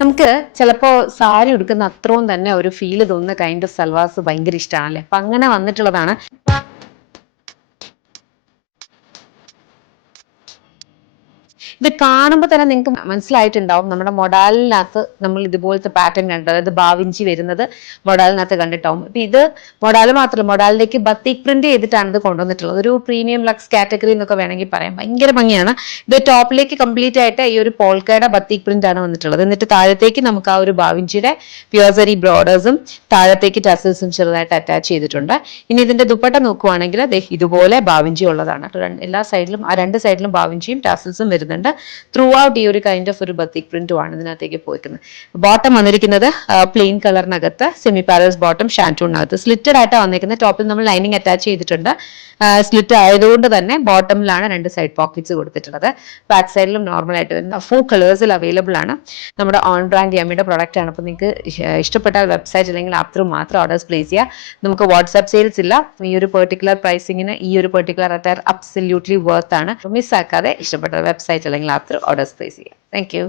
നമുക്ക് ചിലപ്പോൾ സാരി ഉടുക്കുന്ന അത്രയും തന്നെ ഒരു ഫീല് തോന്നുന്ന കൈൻഡ് ഓഫ് സൽവാസ് ഭയങ്കര ഇഷ്ടമാണല്ലേ. അപ്പൊ അങ്ങനെ വന്നിട്ടുള്ളതാണ്. ഇത് കാണുമ്പോൾ തന്നെ നിങ്ങൾക്ക് മനസ്സിലായിട്ടുണ്ടാവും നമ്മുടെ മൊഡാലിനകത്ത് നമ്മൾ ഇതുപോലത്തെ പാറ്റേൺ കണ്ടത്, അതായത് ബാവിഞ്ചി വരുന്നത് മൊഡാലിനകത്ത് കണ്ടിട്ടാവും. അപ്പൊ ഇത് മൊഡാൽ മാത്രമല്ല, മൊഡാലിലേക്ക് ബത്തിക് പ്രിന്റ് ചെയ്തിട്ടാണ് ഇത് കൊണ്ടുവന്നിട്ടുള്ളത്. ഒരു പ്രീമിയം ലക്സ് കാറ്റഗറി എന്നൊക്കെ വേണമെങ്കിൽ പറയാം. ഭയങ്കര ഭംഗിയാണ്. ഇത് ടോപ്പിലേക്ക് കംപ്ലീറ്റ് ആയിട്ട് ഈ ഒരു പോൾക്കയുടെ ബത്തിക് പ്രിന്റ് ആണ് വന്നിട്ടുള്ളത്. എന്നിട്ട് താഴത്തേക്ക് നമുക്ക് ആ ഒരു ബാവിഞ്ചിയുടെ പ്യുവസറി ബ്രോഡേഴ്സും താഴത്തേക്ക് ടസൽസും ചെറുതായിട്ട് അറ്റാച്ച് ചെയ്തിട്ടുണ്ട്. ഇനി ഇതിന്റെ ദുപ്പട്ട നോക്കുവാണെങ്കിൽ ഇതുപോലെ ബാവിഞ്ചി ഉള്ളതാണ്. എല്ലാ സൈഡിലും, ആ രണ്ട് സൈഡിലും ബാവിഞ്ചിയും ടാസൽസും വരുന്നുണ്ട്. ത്രൂ ഔട്ട് ഈ ഒരു കൈൻഡ് ഓഫ് ഒരു ബത്തിക് പ്രിന്റും ആണ് ഇതിനകത്തേക്ക് പോയിരിക്കുന്നത്. ബോട്ടം വന്നിരിക്കുന്നത് പ്ലെയിൻ കളറിനകത്ത് സെമി പാരൽസ് ബോട്ടം, ഷാൻറ്റൂണിനകത്ത് സ്ലിറ്റഡ് ആയിട്ടാണ് വന്നിരിക്കുന്നത്. ടോപ്പിൽ നമ്മൾ ലൈനിങ് അറ്റാച്ച് ചെയ്തിട്ടുണ്ട്. സ്ലിറ്റ് ആയതുകൊണ്ട് തന്നെ ബോട്ടമിലാണ് രണ്ട് സൈഡ് പോക്കറ്റ്സ് കൊടുത്തിട്ടുള്ളത്. ബാക്ക് സൈഡിലും നോർമൽ ആയിട്ട് വരുന്ന 4 കളേഴ്സിൽ അവൈലബിൾ ആണ്. നമ്മുടെ ഓൺ ബ്രാൻഡ് യമ്മിയുടെ പ്രൊഡക്റ്റ് ആണ്. അപ്പോൾ നിങ്ങൾക്ക് ഇഷ്ടപ്പെട്ടാൽ വെബ്സൈറ്റ് അല്ലെങ്കിൽ ആപ്പ് ത്രൂ മാത്രം ഓർഡേഴ്സ് പ്ലേസ് ചെയ്യുക. നമുക്ക് വാട്സ്ആപ്പ് സെയിൽസ് ഇല്ല. ഈ ഒരു പെർട്ടിക്കുലർ പ്രൈസിങ്ങിന് ഈ ഒരു പെർട്ടിക്കുലർ അറ്റയർ അബ്സല്യൂട്ട്ലി വർത്ത് ആണ്. മിസ് ആക്കാതെ ഇഷ്ടപ്പെട്ട വെബ്സൈറ്റ് അല്ലെങ്കിൽ ആപ്പ് ത്രൂ ഓർഡേഴ്സ് പ്ലേസ് ചെയ്യുക. Thank you.